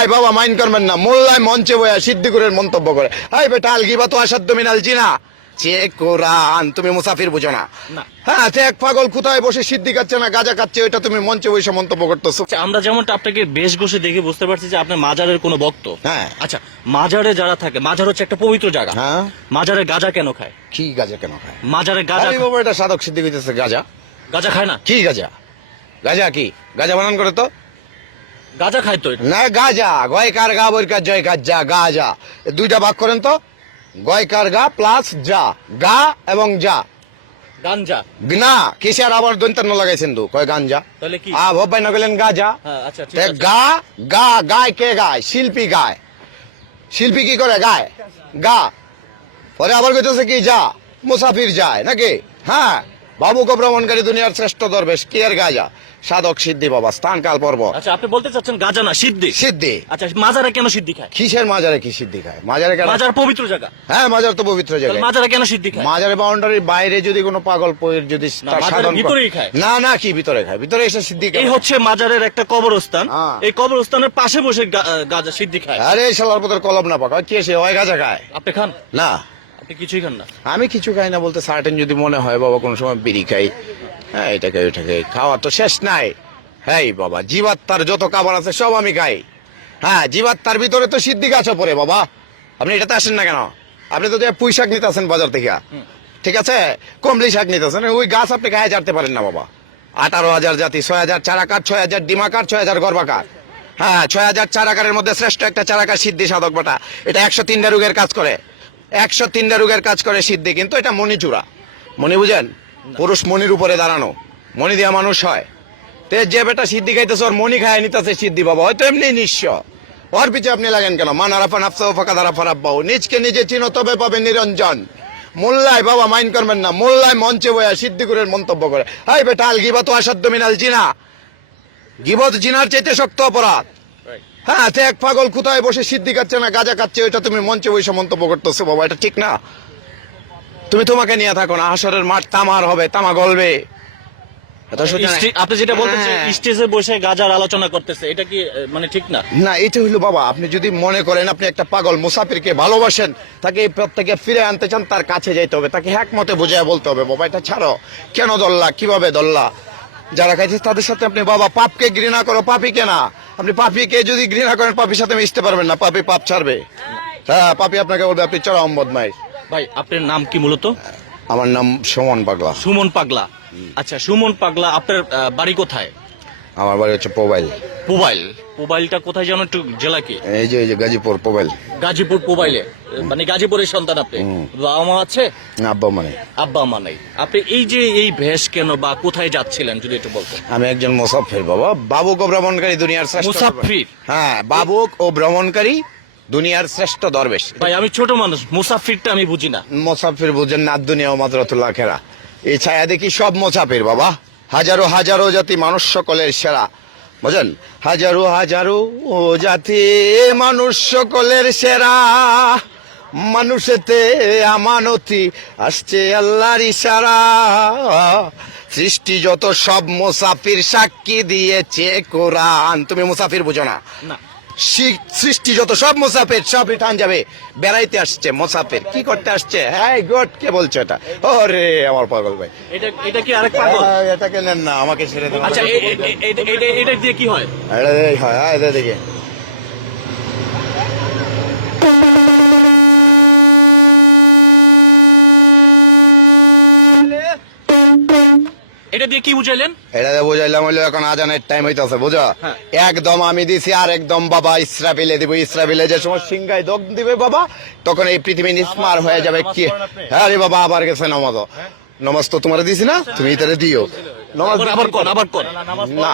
মোল্লায় বাবা মাইন্ড করবেন না, মোল্লায় মঞ্চে বয়া সিদ্দিকুরের মন্তব্য করে, হাই বেটা আল গিবাতু আসাদ্দু মিনাল জিনা। চেক কোরআন, তুমি মুসাফির বুঝো না। হ্যাঁ, এক পাগল কোথায় বসে সিদ্ধি খাচ্ছে না গাঁজা খাচ্ছে, ওইটা তুমি মঞ্চে বসে মন্তব্য করতেছো। আচ্ছা, আমরা যেমনটা আপনাকে বেশ বসে দেখে বুঝতে পারছি যে আপনি মাজারের কোনো ভক্ত। হ্যাঁ। আচ্ছা, মাজারে যারা থাকে, মাজার হচ্ছে একটা পবিত্র জায়গা। হ্যাঁ। মাজারে গাঁজা কেন খায়? কি গাঁজা কেন খায়? মাজারে গাঁজা আরে বাবা, এটা সাধক সিদ্ধি হইতেছে গাঁজা। গাঁজা খায় না? কি গাঁজা? গাঁজা কি? গাঁজা বানান করে তো গাঁজা খায় তো এটা। না, গাঁজা গয়কার গা বৈকার জয় কাজ যা গাঁজা, দুইটা ভাগ করেন তো, গয়কার গা প্লাস যা, গা এবং যা। গাঞ্জা না, কিসের আবার দন্তান্ন লাগাইছেন তো, কয় গাঞ্জা। তাহলে কি? ভবাই না গেলেন গাঁজা। হ্যাঁ, আচ্ছা ঠিক তে আছে। গা গা গায় কে গায়? শিল্পী গায়। শিল্পী কি করে? গায় গা। পরে আবার কইতেছে কি যা, মুসাফির যায় নাকি? হ্যাঁ, বাবুক ভ্রমণকারী দুনিয়ার শ্রেষ্ঠ দরবেশ কি আর গাজা, সাধক সিদ্ধি বাবা, স্থান কাল পর্ব। আচ্ছা, আপনি বলতে চাচ্ছেন গাঁজা না সিদ্ধি? সিদ্ধি। আচ্ছা, মাজারে কেন সিদ্ধি খায়? কিসের মাজারে কি সিদ্ধি খায়? মাজারে কেন? মাজার পবিত্র জায়গা। হ্যাঁ, মাজার তো পবিত্র তাহলে জায়গা। মাজারে কেন সিদ্ধি খায়? মাজারের বাউন্ডারির বাইরে যদি কোনো পাগল পয়ের যদি না, তার মাজারের সাধন ভিতরেই খায়। না না, কি ভিতরে খায়? ভিতরে এসে সিদ্ধি এই খায়। হচ্ছে মাজারের একটা কবরস্থান। হ্যাঁ। এই কবরস্থানের পাশে বসে গাঁজা সিদ্ধি খায়। আরে শালার পথের কলম না পাকা, কি এসে ওই গাঁজা খায়? আপনি খান? না, আপনি কিছুই খান না? আমি কিছু খাই না বলতে সার্টেন যদি মনে হয় বাবা কোন সময় বিড়ি খাই, হ্যাঁ এটাকে ওইটাকে খাওয়া তো শেষ নাই। হ্যাঁ বাবা, জীবাত্মার যত খাবার আছে সব আমি খাই। হ্যাঁ, জীবাত্মার ভিতরে তো সিদ্ধি গাছও পড়ে বাবা। আপনি এটাতে আসেন না কেন? আপনি তো পুঁই শাক নিতে আসেন বাজার থেকে, ঠিক আছে, কমলি শাক নিতে আসেন, ওই গাছ আপনি খায় জানতে পারেন না বাবা। 18,000 জাতি, 6,000 চারাকার, 6,000 ডিমাকার, 6,000 গর্বাকার। হ্যাঁ, 6,000 চারাকারের মধ্যে শ্রেষ্ঠ একটা চারাকার সিদ্ধি সাধক বেটা। এটা 103টা রোগের কাজ করে, 103টা রোগের কাজ করে সিদ্ধি। কিন্তু এটা মণি চূড়া, মণি বুঝেন? পুরুষ মণির উপরে দাঁড়ানো, মণি দিয়া মানুষ হয়। তে যে বেটা সিদ্ধি খাইতেছে ওর মণি খায় নিতেছে সিদ্ধি বাবা, হয়তো এমনি নিঃস্ব। ওর পিছে আপনি লাগেন কেন? মান আরাফা নাফসাহু ফাকাদ আরাফা রাব্বাহু, নিজকে নিজে চিনো তবে পাবে নিরঞ্জন। মোল্লায় বাবা মাইন্ড করবেন না, মোল্লায় মঞ্চে বয়া সিদ্দিকুরের মন্তব্য করে, হাই বেটা আল গিবাতু আসাদ্দু মিনাল জিনা। গিবত জিনার চাইতে শক্ত অপরাধ। হ্যাঁ, এক পাগল কোথায় বসে সিদ্ধি খাচ্ছে না গাঁজা খাচ্ছে, ওইটা তুমি মঞ্চে বসে মন্তব্য করতেছো বাবা, এটা ঠিক না। তুমি তোমাকে নিয়ে থাকো না, হাসরের মাঠ তামার হবে, তামা গলবে। আপনি যেটা বলতেছেন স্টেজে বসে গাজার আলোচনা করতেছে, এটা কি মানে ঠিক না? না, এটা হইলো বাবা, আপনি যদি মনে করেন আপনি একটা পাগল মুসাফিরকে ভালোবাসেন, তাকে এই পথ থেকে ফিরে আনতে চান, তার কাছে যাইতে হবে, তাকে একমতে বুঝায় বলতে হবে বাবা এটা ছাড়ো, কেন দল্লা, কিভাবে দল্লা। যারা খাইছে তাদের সাথে আপনি বাবা পাপকে ঘৃণা করো, পাপীকে না। আপনি পাপীকে যদি ঘৃণা করেন, পাপীর সাথে মিশতে পারবেন না, পাপী পাপ ছাড়বে। হ্যাঁ, পাপী আপনাকে বলবে আপনি চরম বদমাইশ। ভাই, আপনার নাম কি মূলত? আমার নাম সুমন পাগলা। সুমন পাগলা। আচ্ছা, সুমন পাগলা, আপনার বাড়ি কোথায়? আমার বাড়ি হচ্ছে পোবাইল। পোবাইল? পোবাইলটা কোথায় জানো একটু? জেলা কি? এই যে গাজীপুর পোবাইল। গাজীপুর পোবাইলে, মানে গাজীপুরের সন্তান আপনি? বাবা মা আছে? আব্বা মানে? আব্বা মা নাই। আপনি এই যে এই ভেষ কেন বা কোথায় যাচ্ছিলেন যদি একটু বলতেন? আমি একজন মুসাফির বাবা, বাবুক ও ভ্রমণকারী দুনিয়ার শ্রেষ্ঠ মুসাফির? হ্যাঁ, বাবুক ও ভ্রমণকারী দুনিয়ার শ্রেষ্ঠ দরবেশ। ভাই, আমি ছোট মানুষ, মুসাফিরটা আমি বুঝি না। মুসাফির বুঝেন না, দুনিয়া ও মাদরাতুল আখিরা। এই ছায়া দেখি সব মুসাফির বাবা, হাজারো হাজারো জাতি মানুষ সকলের সেরা, বুঝেন? হাজারো হাজারো ও জাতি মানুষ সকলের সেরা, মানুষেতে আমানতি আসছে আল্লাহর ইশারা। সৃষ্টি যত সব মুসাফির সাক্ষী দিয়েছে কোরআন। তুমি মুসাফির বুঝো না? না। সৃষ্টি যত সব মুসাফির সব রিটার্ন যাবে। বেড়াইতে আসছে মুসাফির, কি করতে আসছে? হ্যাঁ গড, কে বলছো এটা? ওরে আমার পাগল ভাই, এটা কি আরেক পাগল? এটাকে নেন না, আমাকে ছেড়ে দেন। আচ্ছা, এটা দিয়ে কি হয়? এটা দেখে এটা দিয়ে কি বুঝাইলেন? এটা বুঝাইলাম হইলো এখন আজানের টাইম হইতেছে, বুঝো? হ্যাঁ। একদম আমি দিছি, আর একদম বাবা ইসরাফিলে দিব। ইসরাফিলে যে সময় সিংহায় দম দিবে বাবা, তখন এই পৃথিবী নিস্মার হয়ে যাবে। কি? হ্যাঁ রে বাবা, আবার গেছে নমাজ। নমাজ তো তোমার দিছি না, তুমি এটারে দিও। নমাজ আবার কর, আবার কর। না।